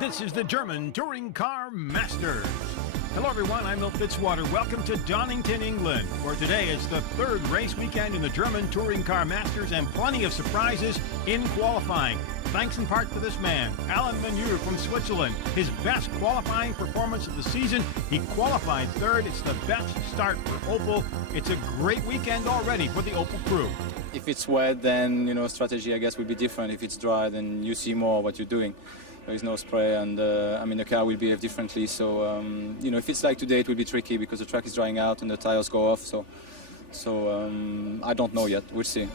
This is the German Touring Car Masters. Hello everyone, I'm Milt Fitzwater. Welcome to Donington, England, where today is the third race weekend in the German Touring Car Masters and plenty of surprises in qualifying. Thanks in part to this man, Alain Menu from Switzerland. His best qualifying performance of the season. He qualified third. It's the best start for Opel. It's a great weekend already for the Opel crew. If it's wet, then, strategy, I guess, will be different. If it's dry, then you see more what you're doing. There is no spray, and the car will behave differently. So, if it's like today, it will be tricky because the track is drying out and the tires go off. So I don't know yet. We'll see.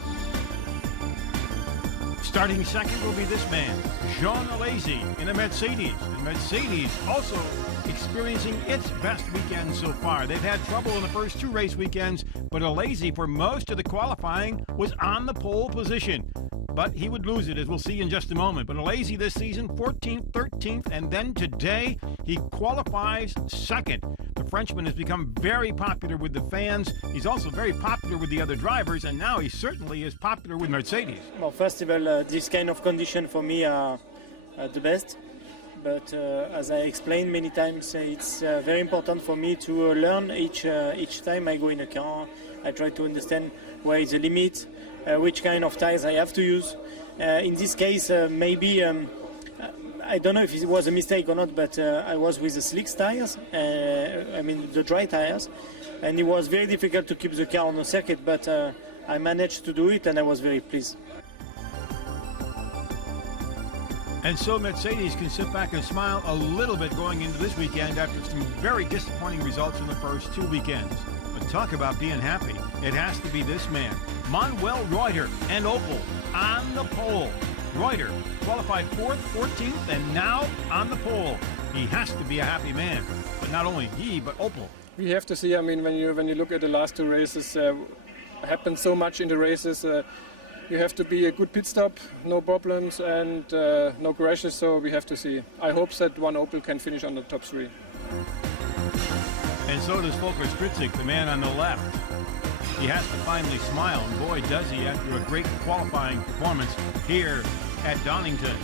Starting second will be this man, Jean Alesi in a Mercedes. And Mercedes also experiencing its best weekend so far. They've had trouble in the first two race weekends, but Alesi, for most of the qualifying, was on the pole position. But he would lose it, as we'll see in just a moment. But Alesi this season, 14th, 13th, and then today, he qualifies second. The Frenchman has become very popular with the fans. He's also very popular with the other drivers, and now he certainly is popular with Mercedes. Well, first of all, this kind of condition for me are the best. But as I explained many times, it's very important for me to learn each time I go in a car. I try to understand where is the limit, which kind of tires I have to use. In this case, maybe, I don't know if it was a mistake or not, but I was with the slick tires, the dry tires, and it was very difficult to keep the car on the circuit, but I managed to do it, and I was very pleased. And so Mercedes can sit back and smile a little bit going into this weekend after some very disappointing results in the first two weekends. But talk about being happy. It has to be this man, Manuel Reuter and Opel on the pole. Reuter qualified 4th, 14th, and now on the pole. He has to be a happy man. But not only he, but Opel. We have to see, when you look at the last two races, happened so much in the races. You have to be a good pit stop, no problems, and no crashes, so we have to see. I hope that one Opel can finish on the top three. And so does Volker Stritzik, the man on the left. He has to finally smile, and boy does he after a great qualifying performance here at Donington.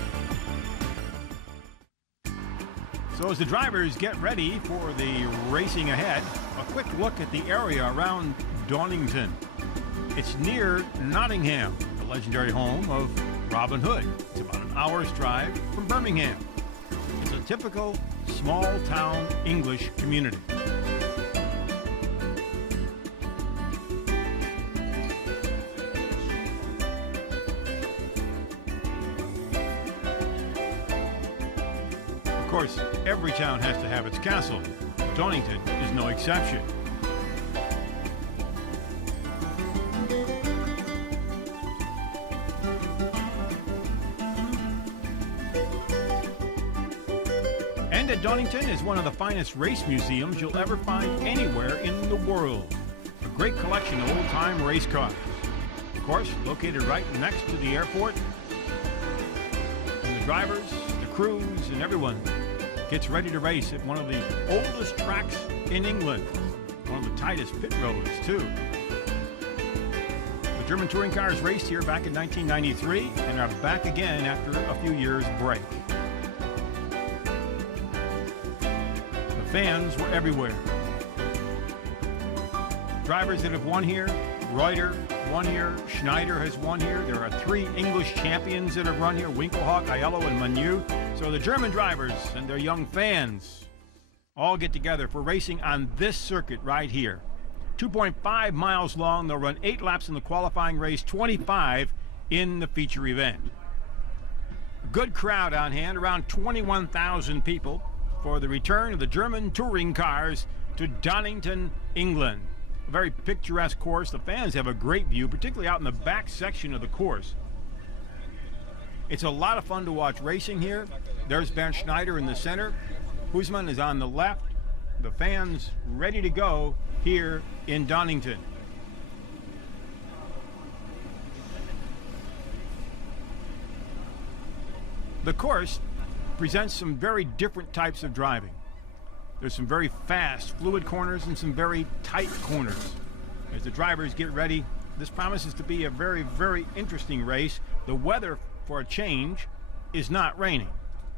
So as the drivers get ready for the racing ahead, a quick look at the area around Donington. It's near Nottingham, the legendary home of Robin Hood. It's about an hour's drive from Birmingham. It's a typical small-town English community. Of course, every town has to have its castle. Donington is no exception. And at Donington is one of the finest race museums you'll ever find anywhere in the world. A great collection of old-time race cars. Of course, located right next to the airport. And the drivers, the crews, and everyone gets ready to race at one of the oldest tracks in England. One of the tightest pit roads, too. The German touring cars raced here back in 1993 and are back again after a few years' break. The fans were everywhere. Drivers that have won here, Reuter won here, Schneider has won here. There are 3 English champions that have run here, Winkelhock, Aiello, and Manu. So the German drivers and their young fans all get together for racing on this circuit right here. 2.5 miles long. They'll run 8 laps in the qualifying race, 25 in the feature event. A good crowd on hand, around 21,000 people for the return of the German touring cars to Donington, England. A very picturesque course. The fans have a great view, particularly out in the back section of the course. It's a lot of fun to watch racing here. There's Bernd Schneider in the center. Huisman is on the left. The fans ready to go here in Donington. The course presents some very different types of driving. There's some very fast, fluid corners and some very tight corners. As the drivers get ready, this promises to be a very, very interesting race. The weather, for a change, is not raining.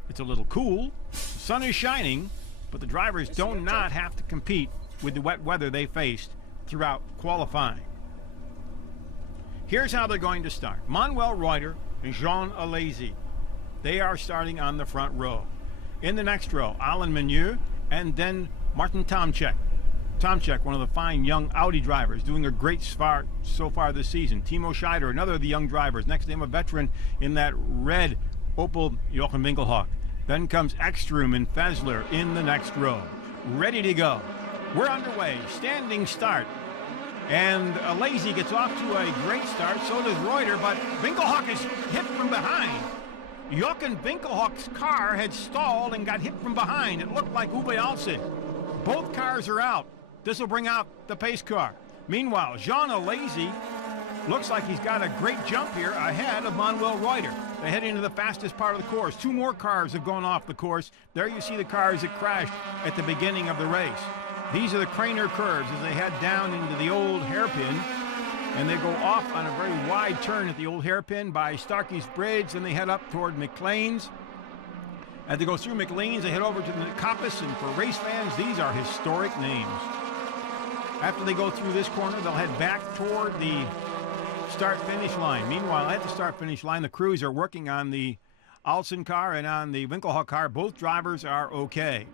It's a little cool, the sun is shining, but the drivers do not have to compete with the wet weather they faced throughout qualifying. Here's how they're going to start. Manuel Reuter and Jean Alesi. They are starting on the front row. In the next row, Alain Menu and then Martin Tomczyk. Tomczyk, one of the fine young Audi drivers, doing a great start so far this season. Timo Scheider, another of the young drivers. Next to him, a veteran in that red Opel, Jochen Winkelhock. Then comes Ekstrom and Fessler in the next row. Ready to go. We're underway. Standing start. And Alesi gets off to a great start. So does Reuter, but Winkelhock is hit from behind. Jochen Winkelhock's car had stalled and got hit from behind. It looked like Uwe Alsen. Both cars are out. This will bring out the pace car. Meanwhile, Jean Alesi looks like he's got a great jump here ahead of Manuel Reuter. They head into the fastest part of the course. Two more cars have gone off the course. There you see the cars that crashed at the beginning of the race. These are the Craner curves as they head down into the old hairpin. And they go off on a very wide turn at the old hairpin by Starkey's Bridge. Then they head up toward McLean's. As they go through McLean's, they head over to the Coppice. And for race fans, these are historic names. After they go through this corner, they'll head back toward the start-finish line. Meanwhile, at the start-finish line, the crews are working on the Alsen car and on the Winkelhock car. Both drivers are okay.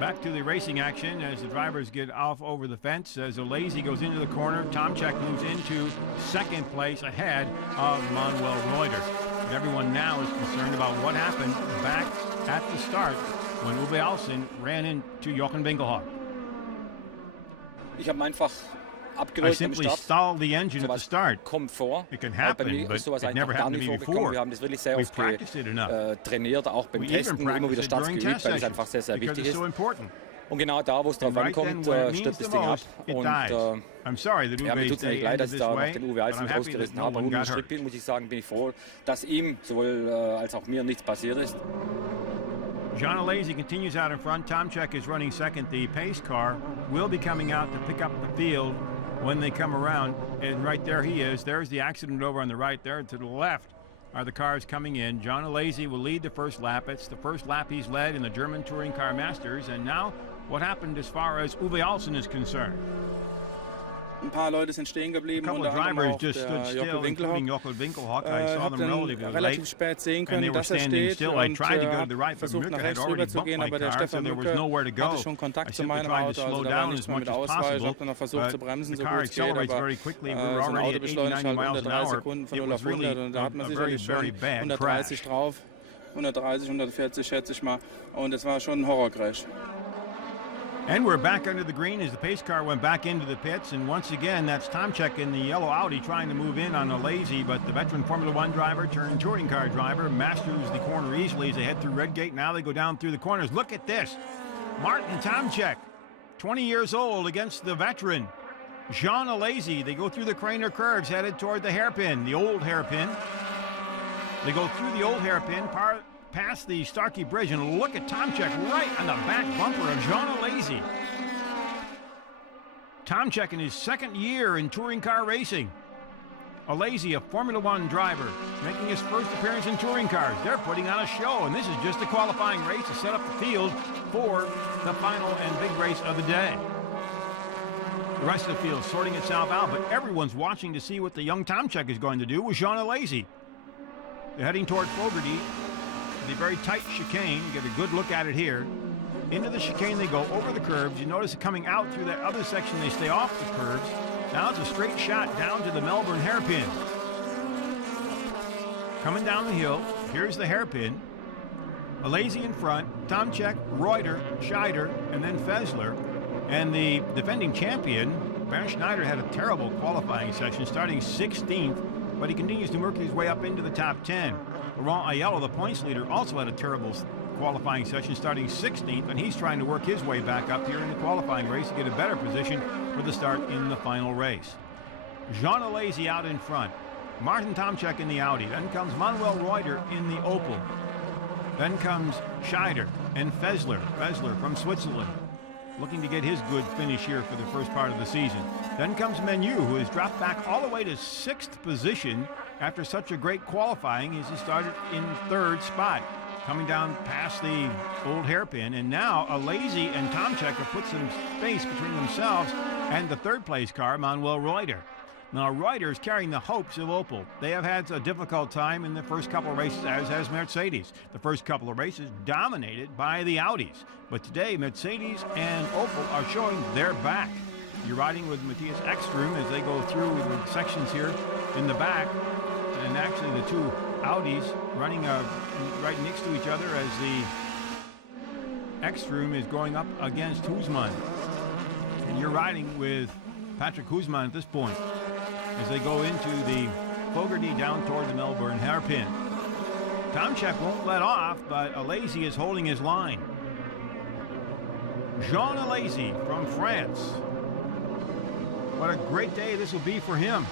Back to the racing action as the drivers get off over the fence. As Alesi goes into the corner, Tomczyk moves into second place ahead of Manuel Reuter. And everyone now is concerned about what happened back at the start when Uwe Alsen ran into Jochen Winkelhock. Ich habe einfach I abgelöst am simply Start. stalled the engine at the Sowas start. kommt vor. It can Bei happen, mir but ist sowas it never einfach gar happened to nicht me vorgekommen. before. Wir haben das wirklich sehr We've oft practiced it enough. trainiert, auch beim We even Testen, immer wieder practiced it Starts during geübt, test weil es sessions einfach sehr, sehr because wichtig it's ist. so important. Und genau da, wo es drauf And right then, ankommt, when it means stirbt the das Ding ab. most, it Und dies. I'm sorry that ja, mir Uwe tut es nicht stayed leid, ended dass ich this da noch way, den Uwe but Alsen I'm happy rausgerissen that no habe. one Und im got Schritt hurt. bin, muss ich sagen, bin ich froh, dass ihm sowohl als auch mir nichts passiert ist. Jean Alesi continues out in front. Tomczyk is running second. The pace car will be coming out to pick up the field when they come around. And right there he is. There's the accident over on the right there. To the left are the cars coming in. Jean Alesi will lead the first lap. It's the first lap he's led in the German Touring Car Masters. And now what happened as far as Uwe Alsen is concerned? Ein paar Leute sind stehen A geblieben, couple unter of anderem drivers auch just stood der still, Jochen including Winkelhock. Jochen Winkelhock. I saw Habe them dann relatively relativ late. spät sehen And they können, were dass er standing steht still. I und tried to go to the right, but versucht Mücke nach had rechts already rüber zu bumped gehen, my aber der car, so Stefan there was Mücke nowhere to go. hatte schon I Kontakt zu simply meinem tried to Auto, slow also da down war as nichts mehr much mit as Auswahl. Ich possible, habe dann noch versucht zu but bremsen, the so car gut es geht, accelerates aber very quickly. We so were ein already Auto at 80, beschleunigt 90 halt miles unter an 3 hour. Sekunden von It 0 was auf really 100 und da hat man a very, sicherlich very schon bad 130 crash. drauf, 130, 140 schätze ich mal, und es war schon ein Horrorcrash. And we're back under the green as the pace car went back into the pits. And once again, that's Tomczyk in the yellow Audi trying to move in on Alesi, but the veteran Formula One driver turned touring car driver masters the corner easily as they head through Red Gate. Now they go down through the corners. Look at this. Martin Tomczyk, 20 years old, against the veteran Jean Alesi. They go through the Craner curves headed toward the hairpin, the old hairpin. They go through the old hairpin, past the Starkey Bridge, and look at Tomczyk right on the back bumper of Jean Alesi. Tomczyk in his second year in touring car racing. Alesi, a Formula One driver, making his first appearance in touring cars. They're putting on a show, and this is just a qualifying race to set up the field for the final and big race of the day. The rest of the field sorting itself out, but everyone's watching to see what the young Tomczyk is going to do with Jean Alesi. They're heading toward Fogarty. The very tight chicane, get a good look at it here. Into the chicane they go, over the curbs. You notice it coming out through that other section, they stay off the curbs. Now it's a straight shot down to the Melbourne hairpin. Coming down the hill, here's the hairpin. Alesi in front, Tomczyk, Reuter, Scheider, and then Fessler. And the defending champion, Bernd Schneider, had a terrible qualifying session, starting 16th, but he continues to work his way up into the top 10. Laurent Aiello, the points leader, also had a terrible qualifying session, starting 16th, and he's trying to work his way back up here in the qualifying race to get a better position for the start in the final race. Jean Alesi out in front, Martin Tomczyk in the Audi, then comes Manuel Reuter in the Opel. Then comes Scheider and Fessler. Fessler from Switzerland, looking to get his good finish here for the first part of the season. Then comes Menu, who has dropped back all the way to 6th position after such a great qualifying as he started in 3rd spot, coming down past the old hairpin. And now Alazy and Tomczyk have put some space between themselves and the 3rd place car, Manuel Reuter. Now, Reuter is carrying the hopes of Opel. They have had a difficult time in the first couple of races, as has Mercedes. The first couple of races dominated by the Audis. But today, Mercedes and Opel are showing they're back. You're riding with Matthias Ekstrom as they go through the sections here in the back. And actually, the two Audis running right next to each other as the Ekstrom is going up against Husmann. And you're riding with Patrick Husmann at this point as they go into the Fogarty down toward the Melbourne hairpin. Tomczyk won't let off, but Alazy is holding his line. Jean Alazy from France. What a great day this will be for him.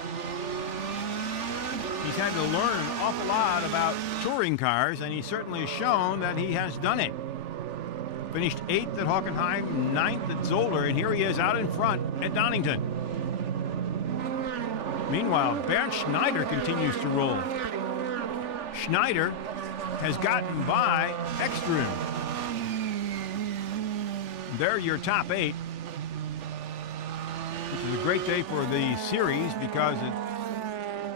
He's had to learn an awful lot about touring cars, and he's certainly shown that he has done it. Finished 8th at Hockenheim, 9th at Zolder, and here he is out in front at Donington. Meanwhile, Bernd Schneider continues to roll. Schneider has gotten by Ekstrom. They're your top 8. This is a great day for the series because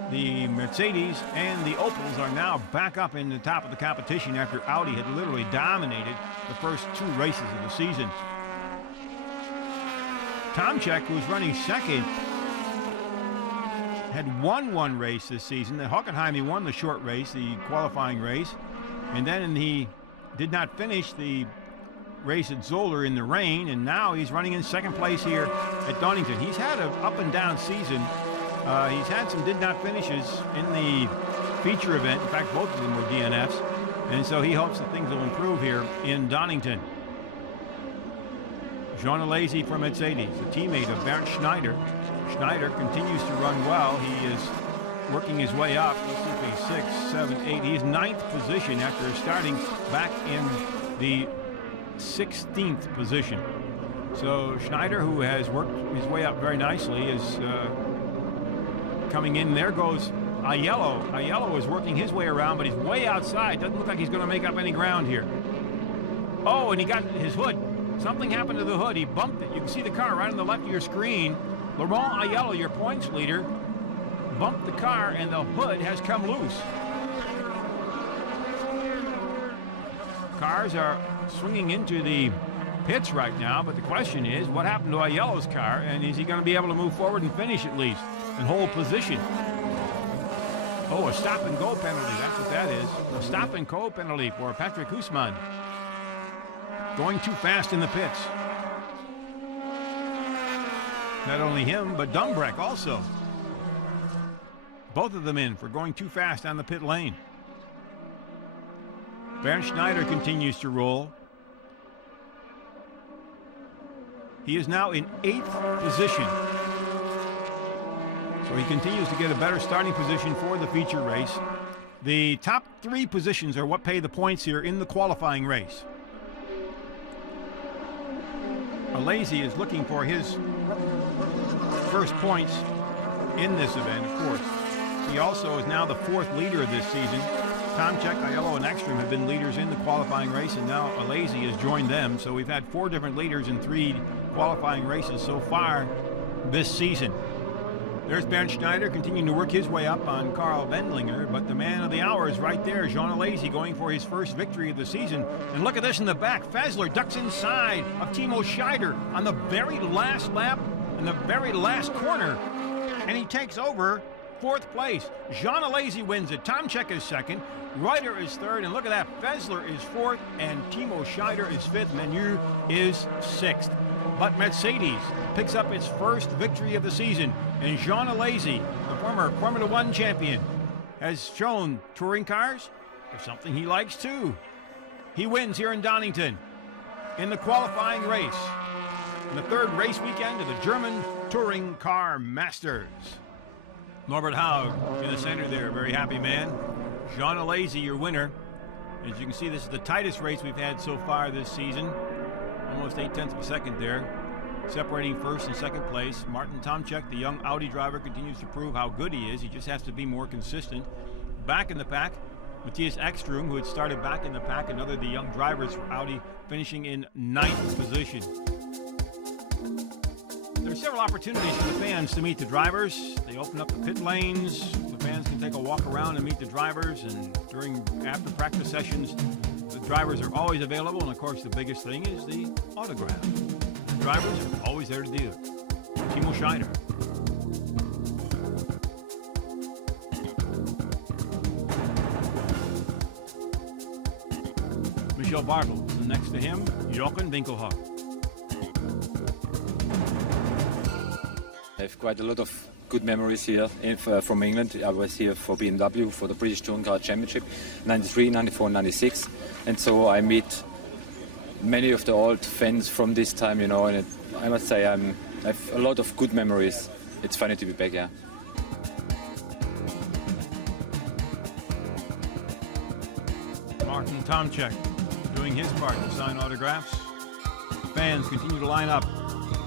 the Mercedes and the Opels are now back up in the top of the competition after Audi had literally dominated the first 2 races of the season. Tomczyk, who's running 2nd, had won 1 race this season. At Hockenheim, he won the short race, the qualifying race, and then he did not finish the race at Zolder in the rain, and now he's running in 2nd place here at Donington. He's had an up and down season. He's had some did not finishes in the feature event. In fact, both of them were DNFs, and so he hopes that things will improve here in Donington. Jean Alazy from Mercedes, a teammate of Bernd Schneider. Schneider continues to run well. He is working his way up. Let's see if he's 6, 7, 8. He's 9th position after starting back in the 16th position. So Schneider, who has worked his way up very nicely, is coming in. There goes Aiello. Aiello is working his way around, but he's way outside. Doesn't look like he's going to make up any ground here. Oh, and he got his hood. Something happened to the hood. He bumped it. You can see the car right on the left of your screen. Laurent Aiello, your points leader, bumped the car and the hood has come loose. Cars are swinging into the pits right now, but the question is, what happened to Aiello's car, and is he going to be able to move forward and finish at least and hold position? Oh, a stop and go penalty. That's what that is. A stop and go penalty for Patrick Husmann. Going too fast in the pits. Not only him, but Dumbrek also. Both of them in for going too fast on the pit lane. Bernd Schneider continues to roll. He is now in 8th position. So he continues to get a better starting position for the feature race. The top 3 positions are what pay the points here in the qualifying race. Alazy is looking for his first points in this event, of course. He also is now the 4th leader of this season. Tomczyk, Aiello, and Ekstrom have been leaders in the qualifying race, and now Alazy has joined them. So we've had 4 different leaders in 3 qualifying races so far this season. There's Bernd Schneider continuing to work his way up on Karl Wendlinger, but the man of the hour is right there, Jean Alazy, going for his first victory of the season. And look at this in the back. Fessler ducks inside of Timo Scheider on the very last lap in the very last corner, and he takes over 4th place. Jean Alazy wins it. Tomczyk is 2nd. Reuter is 3rd, and look at that. Fessler is 4th, and Timo Scheider is 5th. Menu is 6th. But Mercedes picks up its first victory of the season, and Jean Alazy, the former Formula One champion, has shown touring cars are something he likes too. He wins here in Donington in the qualifying race, in the 3rd race weekend of the German Touring Car Masters. Norbert Haug in the center there, very happy man. Jean Alazy, your winner. As you can see, this is the tightest race we've had so far this season. Almost 0.8 of a second there. Separating first and second place. Martin Tomczyk, the young Audi driver, continues to prove how good he is. He just has to be more consistent. Back in the pack, Matthias Ekstrom, who had started back in the pack, another of the young drivers for Audi, finishing in 9th position. There are several opportunities for the fans to meet the drivers. They open up the pit lanes. The fans can take a walk around and meet the drivers. And after practice sessions, the drivers are always available. And of course, the biggest thing is the autograph. The drivers are always there to do it. Timo Scheider. Michel Bartels. And next to him, Jochen Winkelhock. I have quite a lot of good memories here from England. I was here for BMW for the British Touring Car Championship, 93, 94, 96. And so I meet many of the old fans from this time, you know, and I must say I have a lot of good memories. It's funny to be back, yeah. Martin Tomczyk doing his part to sign autographs. Fans continue to line up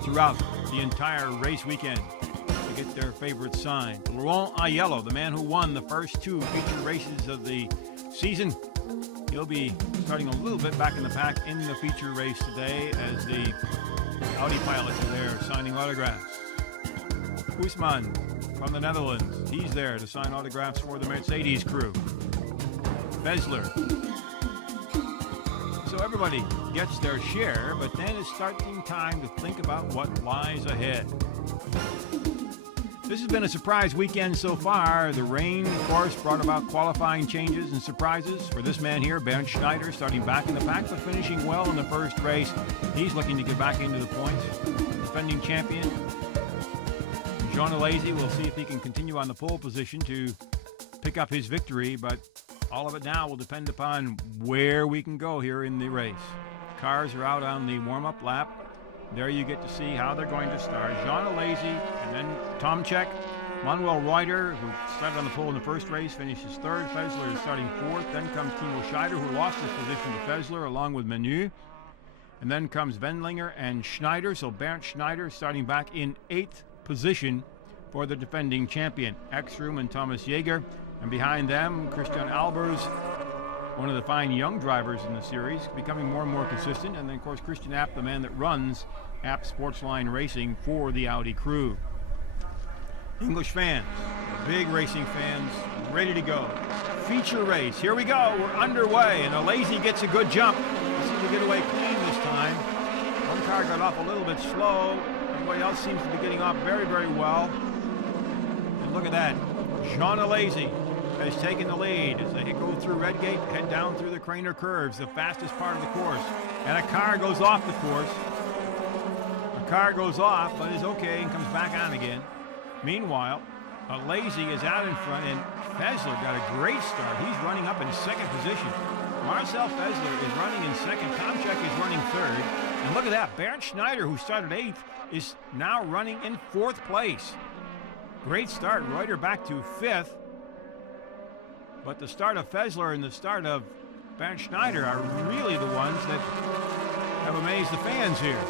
throughout the entire race weekend to get their favorite signed. Laurent Aiello, the man who won the first 2 feature races of the season, he'll be starting a little bit back in the pack in the feature race today as the Audi pilots are there signing autographs. Koesman from the Netherlands, he's there to sign autographs for the Mercedes crew. Vesler. So everybody gets their share, but then it's starting time to think about what lies ahead. This has been a surprise weekend so far. The rain, of course, brought about qualifying changes and surprises for this man here, Bernd Schneider, starting back in the pack, but finishing well in the first race. He's looking to get back into the points. Defending champion, Jean Alesi, we'll see if he can continue on the pole position to pick up his victory, but all of it now will depend upon where we can go here in the race. Cars are out on the warm-up lap. There you get to see how they're going to start. Jean Alesi and then Tomczyk. Manuel Reuter, who started on the pole in the first race, finishes 3rd. Vesler is starting 4th. Then comes Timo Scheider, who lost his position to Vesler along with Menu. And then comes Wendlinger and Schneider. So Bernd Schneider starting back in 8th position for the defending champion. Ekstrom and Thomas Jäger. And behind them, Christian Albers, one of the fine young drivers in the series, becoming more and more consistent. And then, of course, Christian Abt, the man that runs Abt Sportsline Racing for the Audi crew. English fans, big racing fans, ready to go. Feature race, here we go, we're underway, and Alesi gets a good jump. He seems to get away clean this time. One car got off a little bit slow. Everybody else seems to be getting off very, very well. And look at that, Jean Alesi has taken the lead as they go through Redgate, head down through the Craner Curves, the fastest part of the course. And a car goes off the course. A car goes off, but is okay and comes back on again. Meanwhile, Alesi is out in front, and Vesler got a great start. He's running up in 2nd position. Marcel Vesler is running in 2nd. Tomczyk is running 3rd. And look at that, Bernd Schneider, who started 8th, is now running in 4th place. Great start. Reuter back to 5th. But the start of Vesler and the start of Bernd Schneider are really the ones that have amazed the fans here.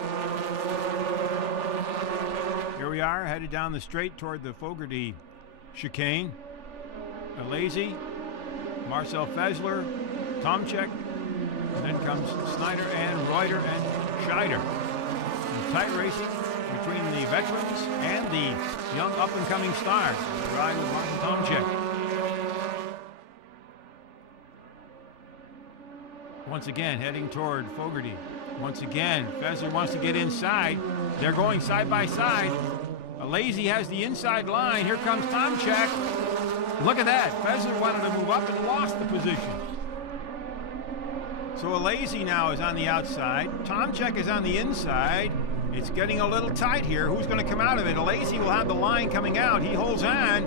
Here we are, headed down the straight toward the Fogarty chicane. Alesi, Marcel Vesler, Tomczyk, and then comes Schneider and Reuter and Scheider. And tight racing between the veterans and the young up-and-coming stars. The ride with Martin Tomczyk. Once again, heading toward Fogarty. Once again, Vesler wants to get inside. They're going side by side. Alesi has the inside line. Here comes Tomczyk. Look at that. Vesler wanted to move up and lost the position. So Alesi now is on the outside. Tomczyk is on the inside. It's getting a little tight here. Who's going to come out of it? Alesi will have the line coming out. He holds on.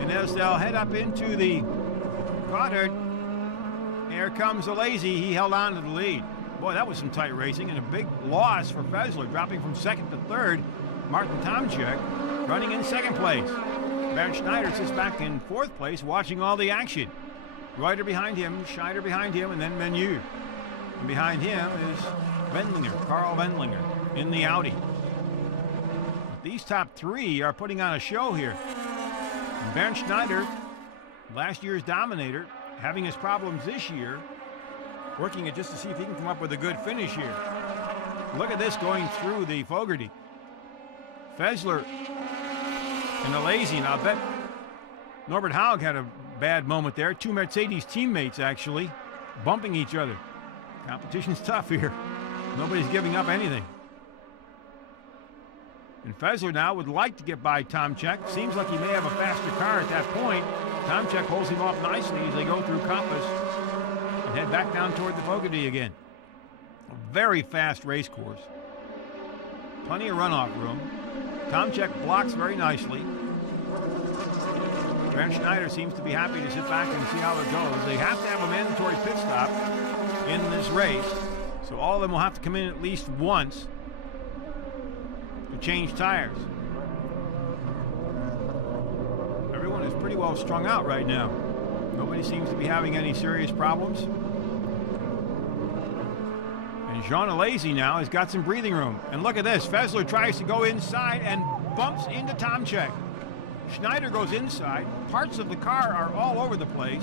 And as they'll head up into the Goddard, here comes Alesi. He held on to the lead. Boy, that was some tight racing and a big loss for Vesler, dropping from 2nd to 3rd. Martin Tomczyk running in 2nd place. Bernd Schneider sits back in 4th place watching all the action. Reuter behind him, Schneider behind him, and then Menu. And behind him is Wendlinger, Carl Wendlinger, in the Audi. These top three are putting on a show here. And Bernd Schneider, last year's dominator, having his problems this year, working it just to see if he can come up with a good finish here. Look at this going through the Fogarty. Fessler and Alesi, and I'll bet Norbert Haug had a bad moment there. Two Mercedes teammates actually bumping each other. Competition's tough here. Nobody's giving up anything. And Fessler now would like to get by Tomczyk. Seems like he may have a faster car at that point. Tomczyk holds him off nicely as they go through Compass and head back down toward the Fogarty again. A very fast race course. Plenty of runoff room. Tomczyk blocks very nicely. Bernd Schneider seems to be happy to sit back and see how it goes. They have to have a mandatory pit stop in this race, so all of them will have to come in at least once to change tires. Everyone is pretty well strung out right now. Nobody seems to be having any serious problems. And Jean Alesi now has got some breathing room. And look at this, Fessler tries to go inside and bumps into Tomczyk. Schneider goes inside. Parts of the car are all over the place.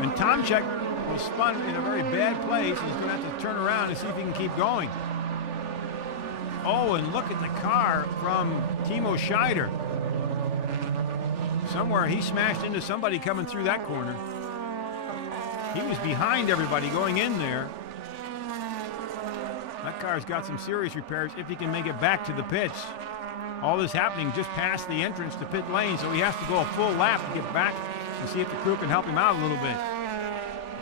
And Tomczyk was spun in a very bad place. He's going to have to turn around and see if he can keep going. Oh, and look at the car from Timo Scheider. Somewhere he smashed into somebody coming through that corner. He was behind everybody going in there. That car's got some serious repairs if he can make it back to the pits. All this happening just past the entrance to pit lane, so he has to go a full lap to get back and see if the crew can help him out a little bit.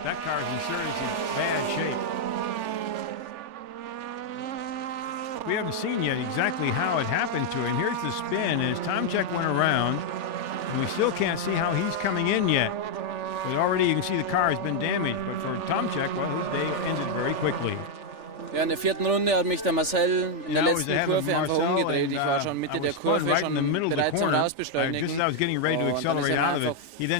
That car is in seriously bad shape. We haven't seen yet exactly how it happened to him. Here's the spin as Tomczyk went around, and we still can't see how he's coming in yet. But already you can see the car has been damaged. But for Tomczyk, well, his day ended very quickly. Ja, in der vierten Runde hat mich der Marcel in der letzten Kurve einfach umgedreht. Ich war schon Mitte der Kurve, schon bereit zum Rausbeschleunigen. Und dann ist er einfach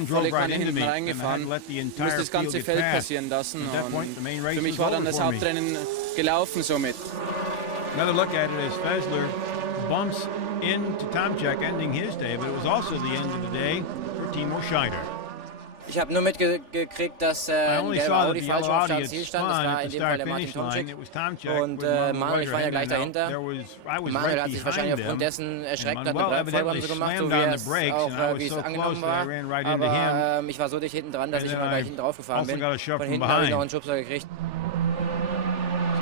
volle Kanne hinten reingefahren. Musste das ganze Feld passieren lassen. Und für mich war dann das Hauptrennen gelaufen somit. Another look at it as Fessler bumps into Tomczyk, ending his day. But it was also the end of the day for Timo Scheider. Ich habe nur mitgekriegt, dass ein gelber Audi falsch auf dem Ziel stand. Das war in dem Fall der Martin Tomczyk. Und Manuel, ich war ja gleich dahinter. Manuel hat sich wahrscheinlich aufgrund dessen erschreckt, hat eine Vollbremse gemacht, so wie es angenommen war. Aber ich war so dicht hinten dran, dass ich immer gleich hinten drauf gefahren bin. Von hinten habe ich noch einen Schubser gekriegt.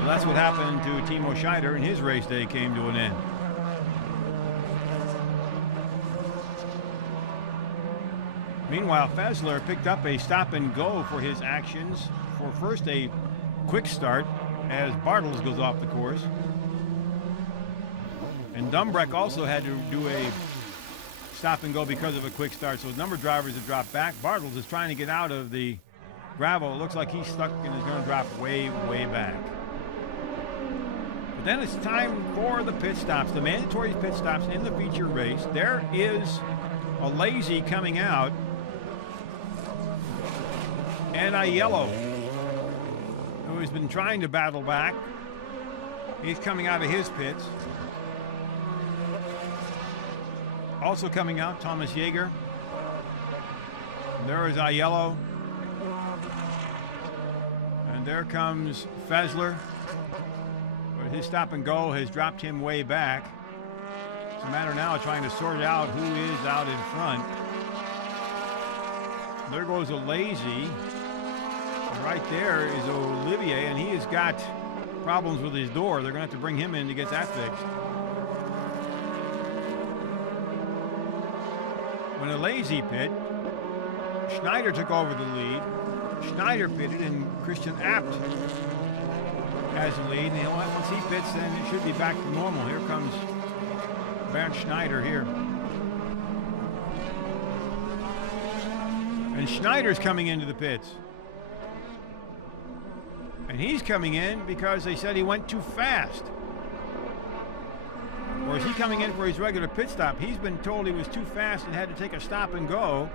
So that's what happened to Timo Scheider, and his race day came to an end. Meanwhile, Fessler picked up a stop and go for his actions for first a quick start as Bartels goes off the course. And Dumbreck also had to do a stop and go because of a quick start. So a number of drivers have dropped back. Bartels is trying to get out of the gravel. It looks like he's stuck and is going to drop way, way back. But then it's time for the pit stops, the mandatory pit stops in the feature race. There is Alesi coming out. And a yellow who has been trying to battle back. He's coming out of his pits. Also coming out, Thomas Jaeger. There is Aiello. And there comes Fessler. But his stop and go has dropped him way back. It's a matter now of trying to sort out who is out in front. There goes Alesi. Right there is Olivier, and he has got problems with his door. They're going to have to bring him in to get that fixed. When Alesi pit, Schneider took over the lead. Schneider pitted, and Christian Abt has the lead. And once he pits, then it should be back to normal. Here comes Bernd Schneider here. And Schneider's coming into the pits. And he's coming in because they said he went too fast. Or is he coming in for his regular pit stop? He's been told he was too fast and had to take a stop and go.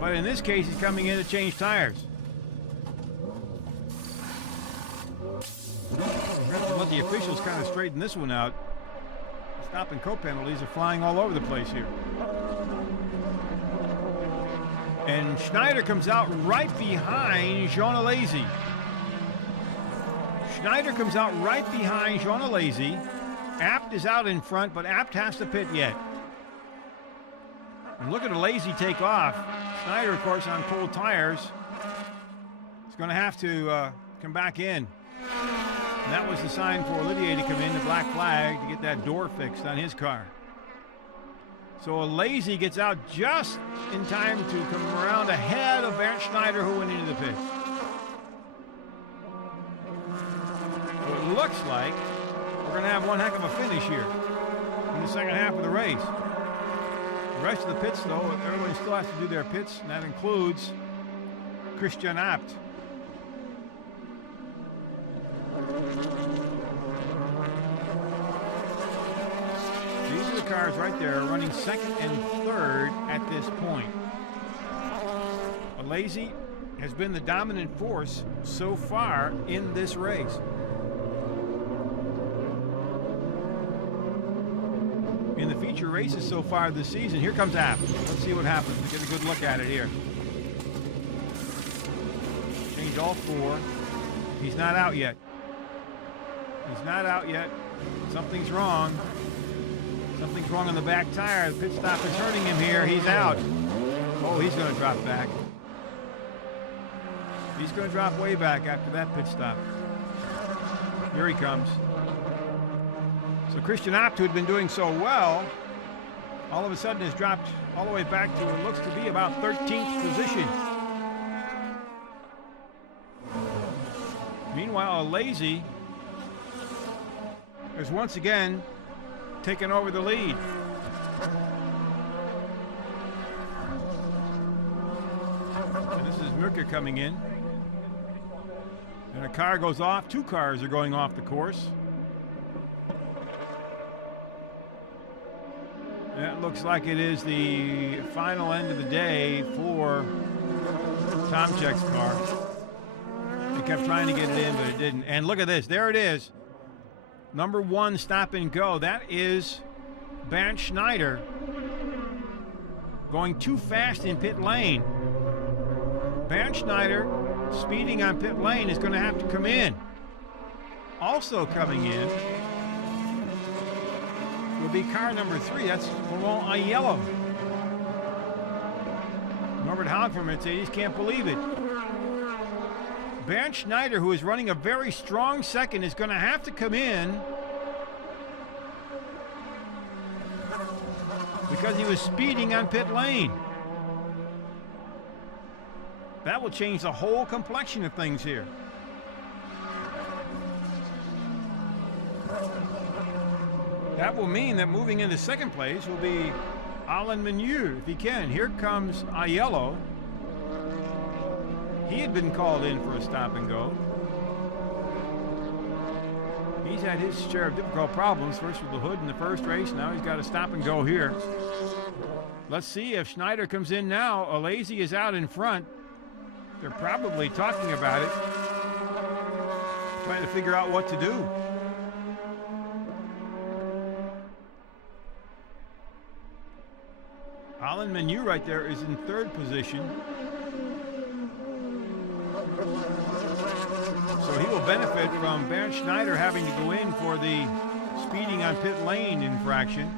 But in this case, he's coming in to change tires. We're going to have to let the officials kind of straighten this one out. Stop and go penalties are flying all over the place here. And Schneider comes out right behind Jean Alesi. Schneider comes out right behind Jean Alesi. Abt is out in front, but Abt has to pit yet. And look at Alesi take off. Schneider, of course, on cold tires. He's going to have to come back in. And that was the sign for Olivier to come in, the black flag, to get that door fixed on his car. So Alesi gets out just in time to come around ahead of Bernd Schneider, who went into the pits. So it looks like we're going to have one heck of a finish here in the second half of the race. The rest of the pits, though, everyone still has to do their pits, and that includes Christian Abt. These are the cars right there running second and third at this point. Alesi has been the dominant force so far in this race. In the feature races so far this season. Here comes Abt. Let's see what happens. Get a good look at it here. Change all four. He's not out yet. He's not out yet. Something's wrong. Something's wrong on the back tire. The pit stop is hurting him here. He's out. Oh, he's going to drop back. He's going to drop way back after that pit stop. Here he comes. So Christian Abt, who had been doing so well, all of a sudden has dropped all the way back to what looks to be about 13th position. Meanwhile, Alesi has once again taken over the lead. And this is Mürke coming in. And a car goes off. Two cars are going off the course. That looks like it is the final end of the day for Tomczyk's car. He kept trying to get it in, but it didn't. And look at this. There it is. Number one stop and go. That is Bernd Schneider going too fast in pit lane. Bernd Schneider speeding on pit lane is going to have to come in. Also coming in will be car number 3. That's Laurent Aiello. Norbert Haug from Mercedes can't believe it. Bernd Schneider, who is running a very strong second, is going to have to come in because he was speeding on pit lane. That will change the whole complexion of things here. That will mean that moving into second place will be Alain Menu, if he can. Here comes Aiello. He had been called in for a stop and go. He's had his share of difficult problems, first with the hood in the first race. Now he's got a stop and go here. Let's see if Schneider comes in now. Alesi is out in front. They're probably talking about it, trying to figure out what to do. Alain Menu right there is in third position. So he will benefit from Bernd Schneider having to go in for the speeding on pit lane infraction.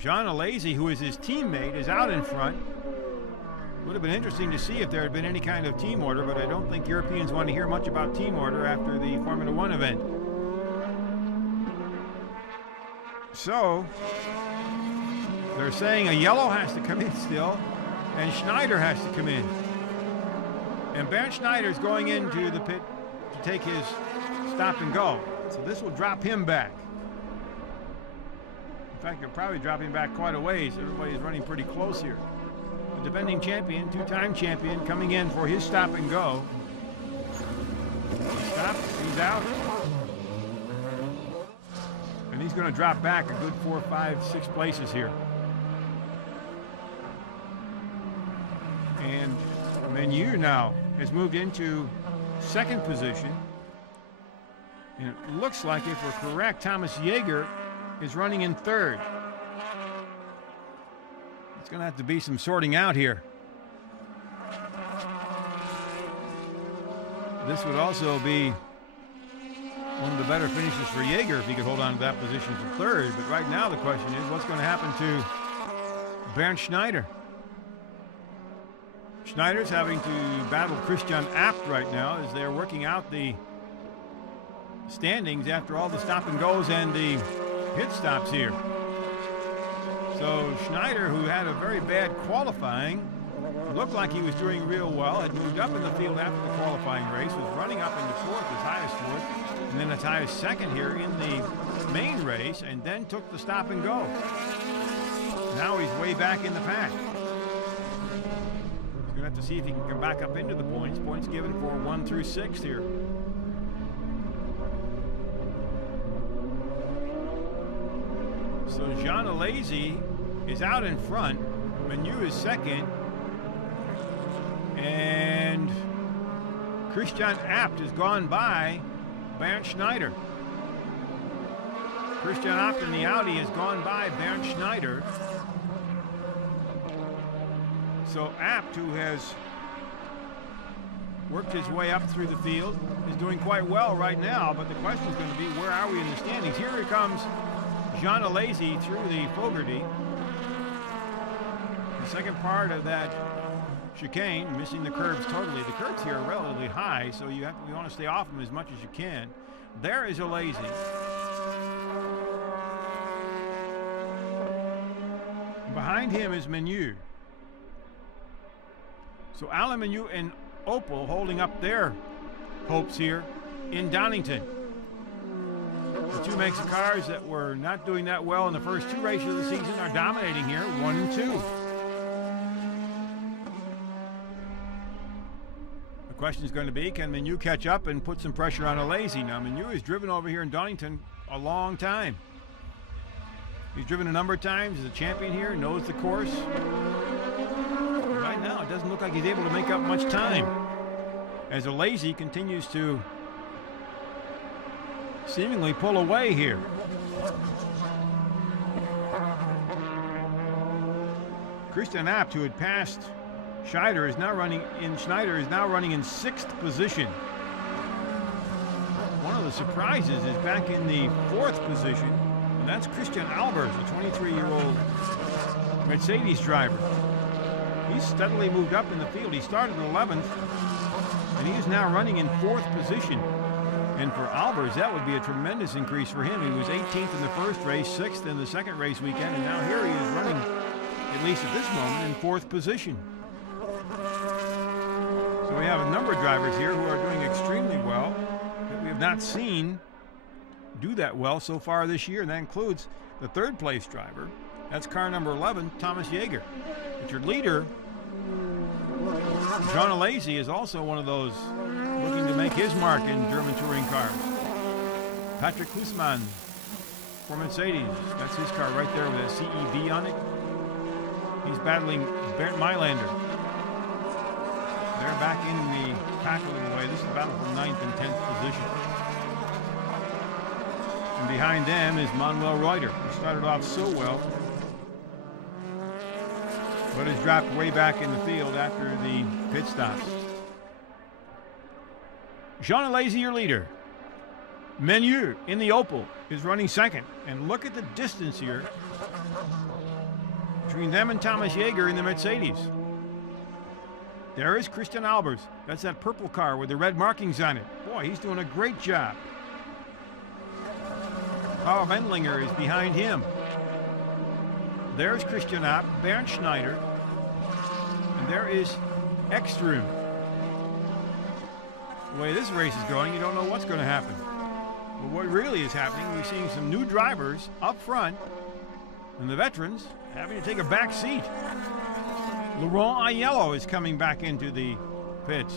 Jean Alesi, who is his teammate, is out in front. Would have been interesting to see if there had been any kind of team order, but I don't think Europeans want to hear much about team order after the Formula One event. So they're saying Aiello has to come in still, and Schneider has to come in. And Bernd Schneider is going into the pit to take his stop and go. So this will drop him back. In fact, it'll probably drop him back quite a ways. Everybody's running pretty close here. The defending champion, two-time champion, coming in for his stop and go. He stops, he's out. And he's going to drop back a good 4, 5, 6 places here. Menu now has moved into second position. And it looks like, if we're correct, Thomas Jaeger is running in third. It's going to have to be some sorting out here. This would also be one of the better finishes for Jaeger if he could hold on to that position for third. But right now the question is, what's going to happen to Bernd Schneider? Schneider's having to battle Christian Abt right now as they're working out the standings after all the stop and goes and the pit stops here. So Schneider, who had a very bad qualifying, looked like he was doing real well, had moved up in the field after the qualifying race, was running up into fourth, as high as fourth, and then as high as second here in the main race, and then took the stop and go. Now he's way back in the pack. He's going to have to see if he can come back up into the points. Points given for 1 through 6 here. So Jean Alesi is out in front. Menu is second. And Christian Abt has gone by Bernd Schneider. Christian Abt in the Audi has gone by Bernd Schneider. So Abt, who has worked his way up through the field, is doing quite well right now, but the question is going to be, where are we in the standings? Here comes Jean Alesi through the Fogarty. The second part of that chicane, missing the curbs totally. The curbs here are relatively high, so you want to stay off them as much as you can. There is Alesi. Behind him is Menu. So Alain Menu and Opel holding up their hopes here in Donington. The two makes of cars that were not doing that well in the first 2 races of the season are dominating here, 1 and 2. The question is going to be, can Menu catch up and put some pressure on Alesi? Now, Menu has driven over here in Donington a long time. He's driven a number of times, he's a champion here, knows the course. Right now, it doesn't look like he's able to make up much time as Alesi continues to seemingly pull away here. Christian Abt, who had passed Schneider, is now running in 6th position. One of the surprises is back in the 4th position, and that's Christian Albers, a 23-year-old Mercedes driver. He's steadily moved up in the field. He started 11th, and he is now running in 4th position. And for Albers, that would be a tremendous increase for him. He was 18th in the first race, 6th in the second race weekend, and now here he is running, at least at this moment, in 4th position. So we have a number of drivers here who are doing extremely well that we have not seen do that well so far this year. And that includes the 3rd place driver. That's car number 11, Thomas Jaeger. But your leader, Jean Alesi, is also one of those looking to make his mark in German touring cars. Patrick Hussmann for Mercedes. That's his car right there with a CEV on it. He's battling Bernd Mailander. They're back in the pack a little way. This is a battle for 9th and 10th position. And behind them is Manuel Reuter, who started off so well, but has dropped way back in the field after the pit stops. Jean Alesi, your leader. Menu in the Opel is running 2nd. And look at the distance here between them and Thomas Jaeger in the Mercedes. There is Christian Albers. That's that purple car with the red markings on it. Boy, he's doing a great job. Paul Wendlinger is behind him. There's Christian Abt, Bernd Schneider, and there is Ekstrom. The way this race is going, you don't know what's going to happen. But what really is happening, we're seeing some new drivers up front, and the veterans having to take a back seat. Laurent Aiello is coming back into the pits.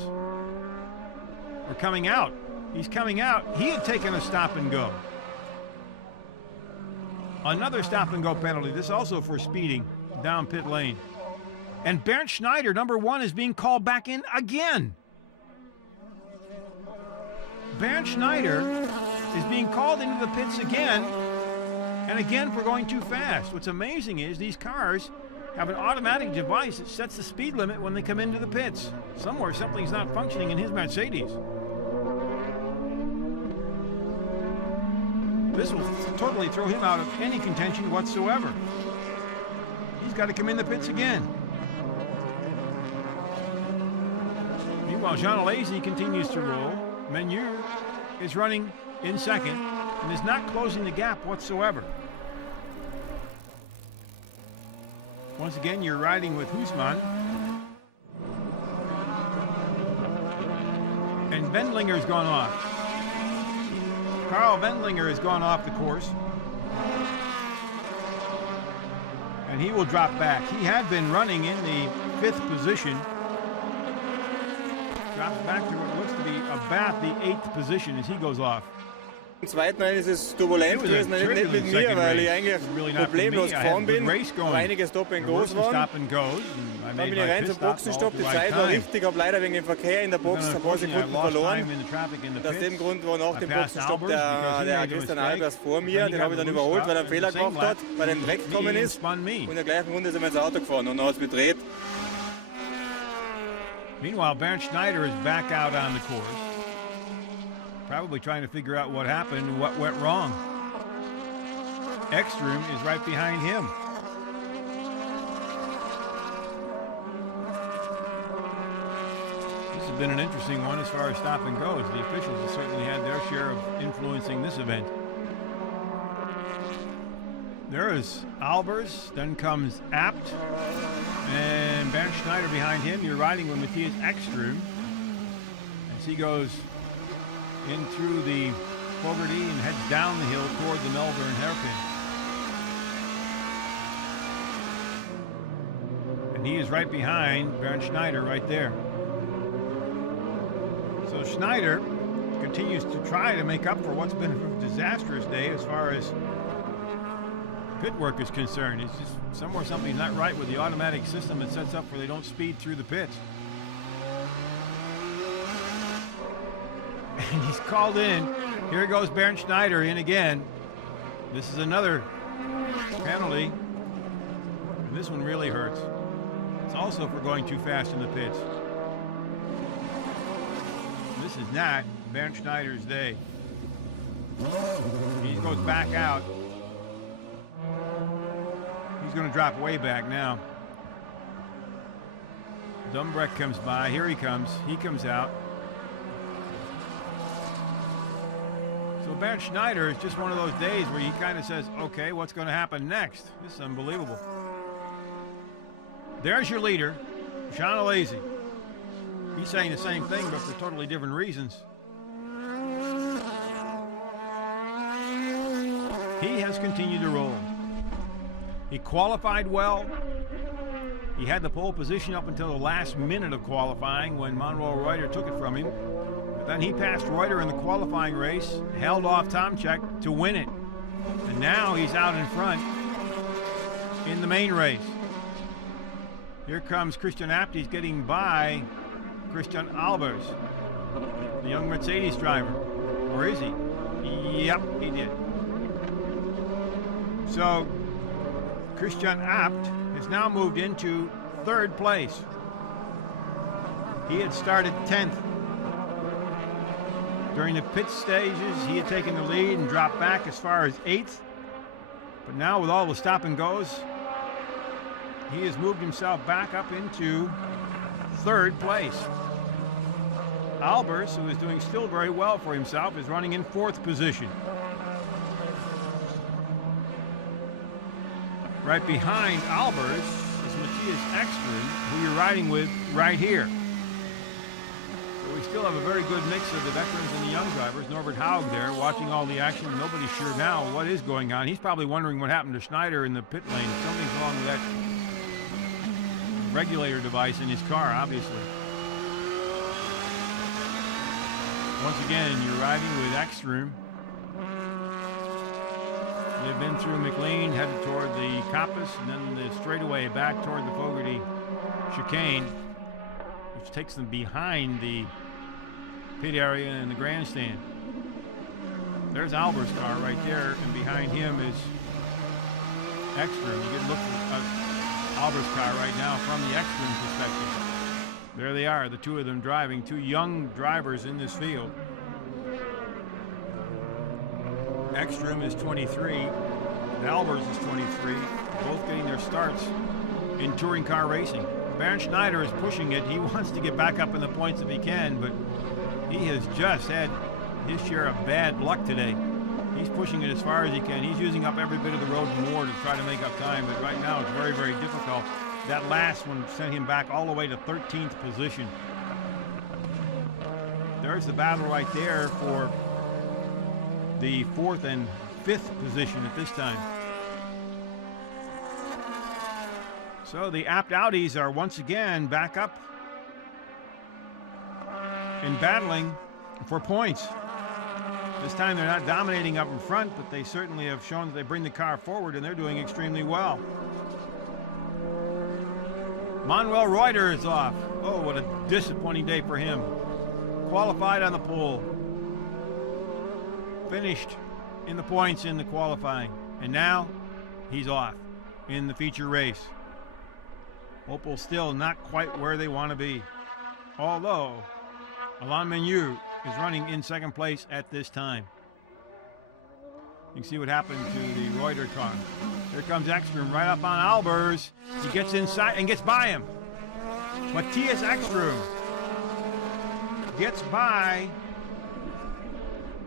Or coming out. He's coming out. He had taken a stop and go. Another stop and go penalty. This also for speeding down pit lane. And Bernd Schneider, number 1, is being called back in again. Bernd Schneider is being called into the pits again, and again for going too fast. What's amazing is these cars have an automatic device that sets the speed limit when they come into the pits. Somewhere something's not functioning in his Mercedes. This will totally throw him out of any contention whatsoever. He's got to come in the pits again. Meanwhile, Jean Alesi continues to roll. Menu is running in second and is not closing the gap whatsoever. Once again, you're riding with Husmann. And Wendlinger's gone off. Karl Wendlinger has gone off the course. And he will drop back. He had been running in the 5th position. Drops back to what looks to be about the 8th position as he goes off. Im zweiten Rennen ist es turbulent gewesen, nicht mit mir, weil ich eigentlich problemlos gefahren bin, aber einige Stop and Goes waren. Dann bin ich rein zum Boxenstopp, die Zeit war richtig, habe leider wegen dem Verkehr in der Box ein paar Sekunden verloren. Aus dem Grund war nach dem Boxenstopp der Christian Albers vor mir, den habe ich dann überholt, weil er einen Fehler gemacht hat, weil er weggekommen ist. Und in der gleichen Runde ist er ins Auto gefahren und dann hat es gedreht. Meanwhile, Bernd Schneider is back out on the course, probably trying to figure out what happened and what went wrong. Ekstrom is right behind him. This has been an interesting one as far as stopping goes. The officials have certainly had their share of influencing this event. There is Albers, then comes Abt, and Bernd Schneider behind him. You're riding with Matthias Ekstrom as he goes in through the Fogarty and heads down the hill toward the Melbourne hairpin. And he is right behind Bernd Schneider right there. So Schneider continues to try to make up for what's been a disastrous day as far as pit work is concerned. It's just somewhere something's not right with the automatic system that sets up where they don't speed through the pits. And he's called in. Here goes Bernd Schneider in again. This is another penalty. And this one really hurts. It's also for going too fast in the pits. This is not Bernd Schneider's day. He goes back out. He's going to drop way back now. Dumbreck comes by. Here he comes. He comes out. So Bernd Schneider is just one of those days where he kind of says, okay, what's going to happen next? This is unbelievable. There's your leader, Jean Alesi. He's saying the same thing, but for totally different reasons. He has continued to roll. He qualified well. He had the pole position up until the last minute of qualifying when Manuel Reuter took it from him. But then he passed Reuter in the qualifying race, held off Tomczyk to win it. And now he's out in front in the main race. Here comes Christian Abt. He's getting by Christian Albers, the young Mercedes driver. Or is he? Yep, he did. So Christian Abt has now moved into 3rd place. He had started 10th. During the pit stages, he had taken the lead and dropped back as far as 8th. But now with all the stop and goes, he has moved himself back up into 3rd place. Albers, who is doing still very well for himself, is running in 4th position. Right behind Albers is Matthias Ekstrom, who you're riding with right here. So we still have a very good mix of the veterans and the young drivers. Norbert Haug there watching all the action. Nobody's sure now what is going on. He's probably wondering what happened to Schneider in the pit lane. Something's wrong with that regulator device in his car, obviously. Once again, you're riding with Ekstrom. They've been through McLean, headed toward the Coppice, and then the straightaway back toward the Fogarty chicane, which takes them behind the pit area and the grandstand. There's Alber's car right there, and behind him is Ekstrom. You can look at Alber's car right now from the Ekstrom perspective. There they are, the two of them driving, two young drivers in this field. Ekstrom is 23, and Albers is 23, both getting their starts in touring car racing. Bernd Schneider is pushing it. He wants to get back up in the points if he can, but he has just had his share of bad luck today. He's pushing it as far as he can. He's using up every bit of the road more to try to make up time, but right now it's very, very difficult. That last one sent him back all the way to 13th position. There's the battle right there for the 4th and 5th position at this time. So the Abt Audis are once again back up and battling for points. This time they're not dominating up in front, but they certainly have shown that they bring the car forward, and they're doing extremely well. Manuel Reuter is off. Oh, what a disappointing day for him. Qualified on the pole. Finished in the points in the qualifying. And now he's off in the feature race. Opel still not quite where they want to be. Although Alain Menu is running in second place at this time. You can see what happened to the Reuter car. Here comes Ekstrom right up on Albers. He gets inside and gets by him. Matthias Ekstrom gets by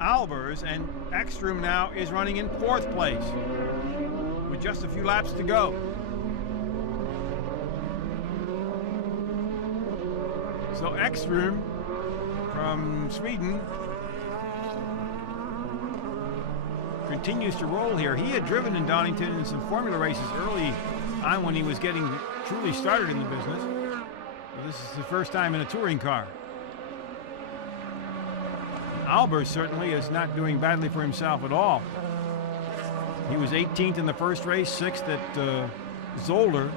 Albers, and Ekstrom now is running in 4th place with just a few laps to go. So Ekstrom from Sweden continues to roll here. He had driven in Donington in some formula races early on when he was getting truly started in the business. Well, this is the first time in a touring car. Albers certainly is not doing badly for himself at all. He was 18th in the first race, 6th at Zolder.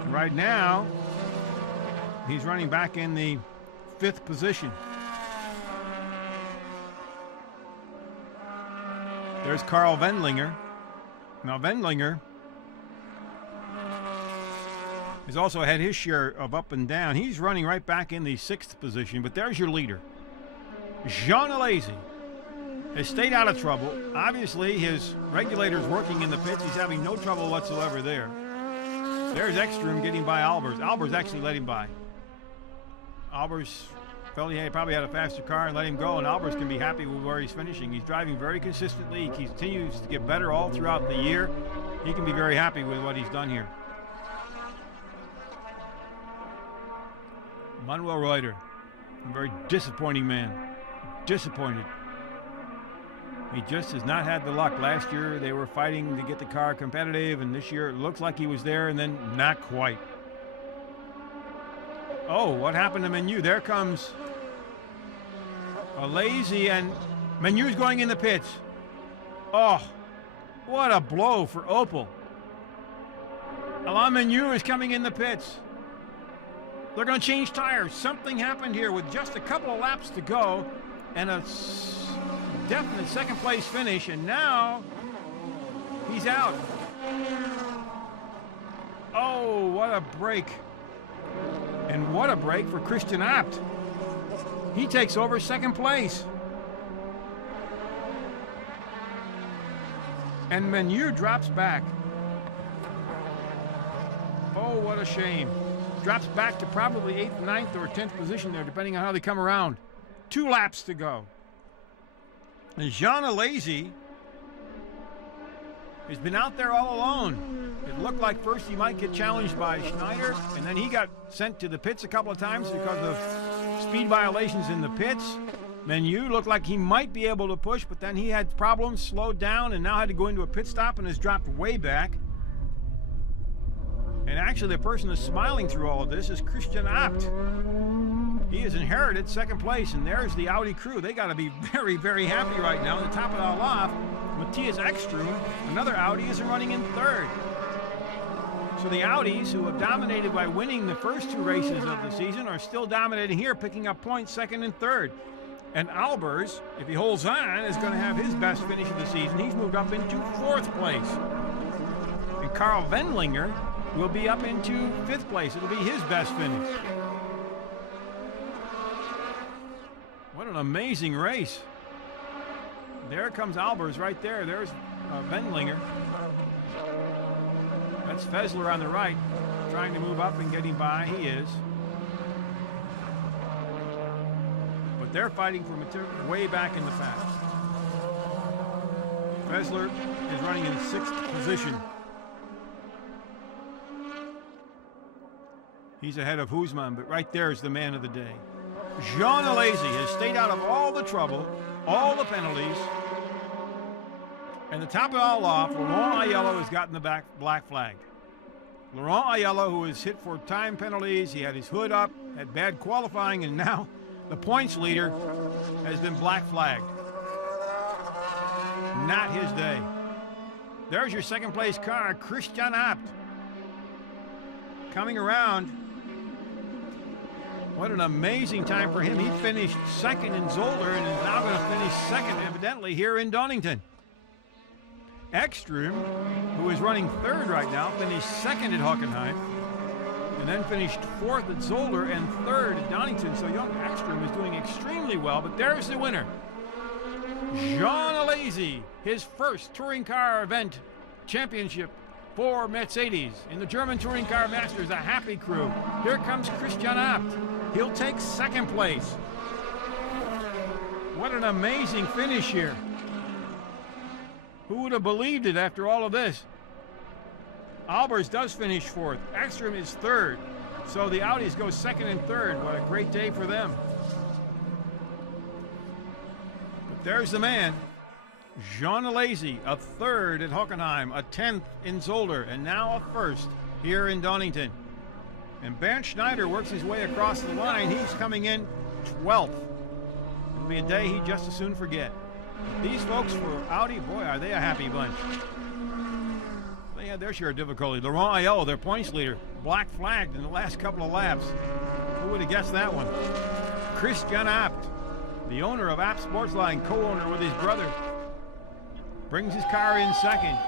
And right now, he's running back in the 5th position. There's Carl Wendlinger. Now Wendlinger has also had his share of up and down. He's running right back in the 6th position, but there's your leader. Jean Alesi has stayed out of trouble. Obviously, his regulator's working in the pits. He's having no trouble whatsoever there. There's Ekstrom getting by Albers. Albers actually let him by. Albers felt he probably had a faster car and let him go, and Albers can be happy with where he's finishing. He's driving very consistently. He continues to get better all throughout the year. He can be very happy with what he's done here. Manuel Reuter, a very disappointing man. Disappointed. He just has not had the luck. Last year they were fighting to get the car competitive, and this year it looks like he was there and then not quite. Oh, what happened to Menu? There comes Alesi, and Menu's going in the pits. Oh, what a blow for Opel. Alain Menu is coming in the pits. They're going to change tires. Something happened here with just a couple of laps to go and a definite second place finish, and now he's out. Oh, what a break. And what a break for Christian Abt. He takes over second place. And Menu drops back. Oh, what a shame. Drops back to probably 8th, 9th, or 10th position there, depending on how they come around. 2 laps to go. And Jean Alesi has been out there all alone. It looked like first he might get challenged by Schneider, and then he got sent to the pits a couple of times because of speed violations in the pits. Menu looked like he might be able to push, but then he had problems, slowed down, and now had to go into a pit stop and has dropped way back. And actually the person that's smiling through all of this is Christian Abt. He has inherited second place, and there's the Audi crew. They got to be very, very happy right now. And to top it all off, Matthias Ekstrom, another Audi, is running in 3rd. So the Audis, who have dominated by winning the first 2 races of the season, are still dominating here, picking up points 2nd and 3rd. And Albers, if he holds on, is going to have his best finish of the season. He's moved up into 4th place. And Carl Wendlinger will be up into 5th place. It'll be his best finish. What an amazing race. There comes Albers right there. There's Wendlinger. That's Fessler on the right, trying to move up and getting by. He is. But they're fighting for material way back in the pack. Fessler is running in 6th position. He's ahead of Husman, but right there is the man of the day. Jean Alesi has stayed out of all the trouble, all the penalties. And to top it all off, Laurent Aiello has gotten the black flag. Laurent Aiello, who was hit for time penalties, he had his hood up, had bad qualifying, and now the points leader has been black flagged. Not his day. There's your 2nd place car, Christian Abt. Coming around. What an amazing time for him. He finished 2nd in Zolder and is now going to finish 2nd, evidently, here in Donington. Ekstrom, who is running 3rd right now, finished 2nd at Hockenheim, and then finished 4th at Zolder and 3rd at Donington. So young Ekstrom is doing extremely well, but there's the winner. Jean Alesi, his first touring car event championship for Mercedes in the German Touring Car Masters, a happy crew. Here comes Christian Abt. He'll take 2nd place. What an amazing finish here. Who would have believed it after all of this? Albers does finish 4th. Ekstrom is 3rd. So the Audis go 2nd and 3rd. What a great day for them. But there's the man. Jean Alesi, a 3rd at Hockenheim, a 10th in Zolder, and now a 1st here in Donington. And Bernd Schneider works his way across the line. He's coming in 12th. It'll be a day he'd just as soon forget. These folks for Audi, boy, are they a happy bunch. They had their share of difficulty. Laurent Aiello, their points leader, black flagged in the last couple of laps. Who would have guessed that one? Christian Abt, the owner of Abt Sportsline, co-owner with his brother, brings his car in 2nd.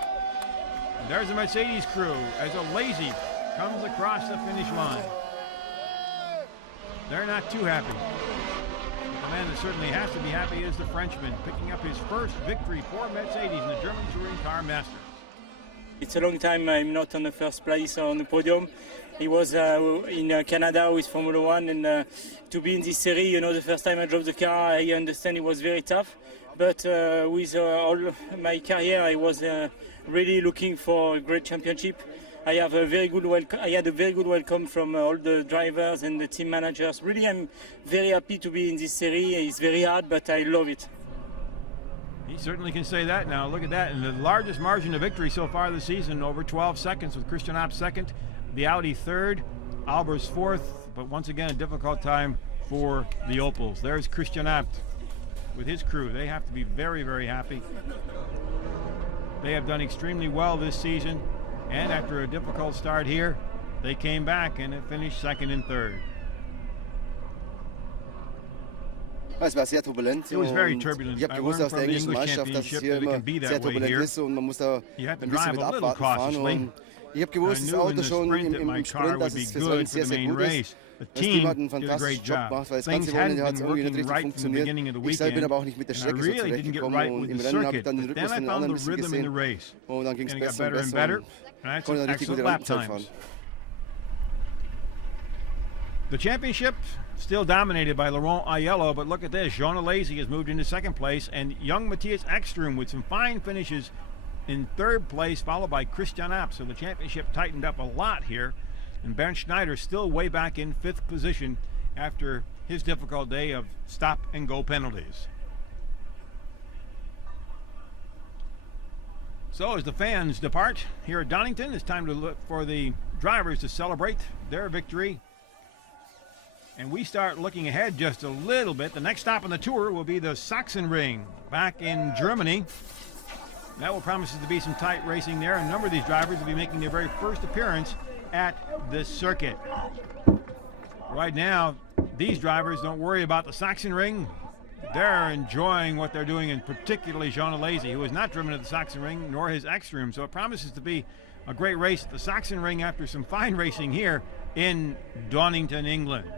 And there's the Mercedes crew as Alesi comes across the finish line. They're not too happy. The man that certainly has to be happy is the Frenchman, picking up his first victory for Mercedes in the German Touring Car Masters. It's a long time I'm not on the 1st place on the podium. He was in Canada with Formula 1, and to be in this series, the first time I drove the car, I understand it was very tough. But with all my career, I was really looking for a great championship. I had a very good welcome from all the drivers and the team managers. Really, I'm very happy to be in this series. It's very hard, but I love it. He certainly can say that now. Look at that. And the largest margin of victory so far this season, over 12 seconds, with Christian Abt 2nd, the Audi 3rd, Albers 4th. But once again, a difficult time for the Opels. There's Christian Abt with his crew. They have to be very, very happy. They have done extremely well this season. And after a difficult start here, they came back and it finished 2nd and 3rd. Es war sehr turbulent. It was very turbulent. Ich habe gewusst aus der englischen Meisterschaft, dass es hier immer sehr turbulent ist und man muss da ein bisschen mit Abwarten fahren. Und ich habe gewusst, das Auto schon im Sprint, dass es für so einen sehr, sehr gut ist. Das Team hat einen fantastischen Job gemacht, weil das ganze Wochenende hat es irgendwie nicht richtig funktioniert. Ich selber bin aber auch nicht mit der Strecke so zurechtgekommen und im Rennen habe ich dann den Rhythmus von den anderen ein bisschen gesehen und dann ging es besser und besser und konnte dann richtig gute Rundenzeit fahren. The championship still dominated by Laurent Aiello, but look at this. Jean Alesi has moved into 2nd place, and young Matthias Ekstrom with some fine finishes in 3rd place, followed by Christian Abt. So the championship tightened up a lot here, and Bernd Schneider still way back in 5th position after his difficult day of stop-and-go penalties. So as the fans depart here at Donington, it's time to look for the drivers to celebrate their victory. And we start looking ahead just a little bit. The next stop on the tour will be the Sachsenring back in Germany. That will promises to be some tight racing there. A number of these drivers will be making their very first appearance at this circuit. Right now, these drivers don't worry about the Saxon Ring. They're enjoying what they're doing, and particularly Jean Alesi, who has not driven at the Saxon Ring nor his Extreme. So it promises to be a great race at the Saxon Ring after some fine racing here in Donington, England.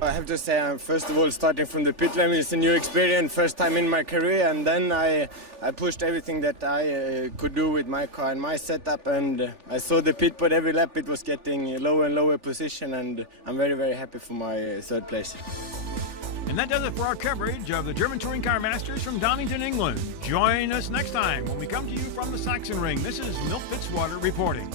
I have to say, I'm first of all starting from the pit lane. It's a new experience, first time in my career, and then I pushed everything that I could do with my car and my setup, and I saw the pit, but every lap it was getting lower and lower position, and I'm very, very happy for my third place. And that does it for our coverage of the German Touring Car Masters from Donington, England. Join us next time when we come to you from the Saxon Ring. This is Milt Fitzwater reporting.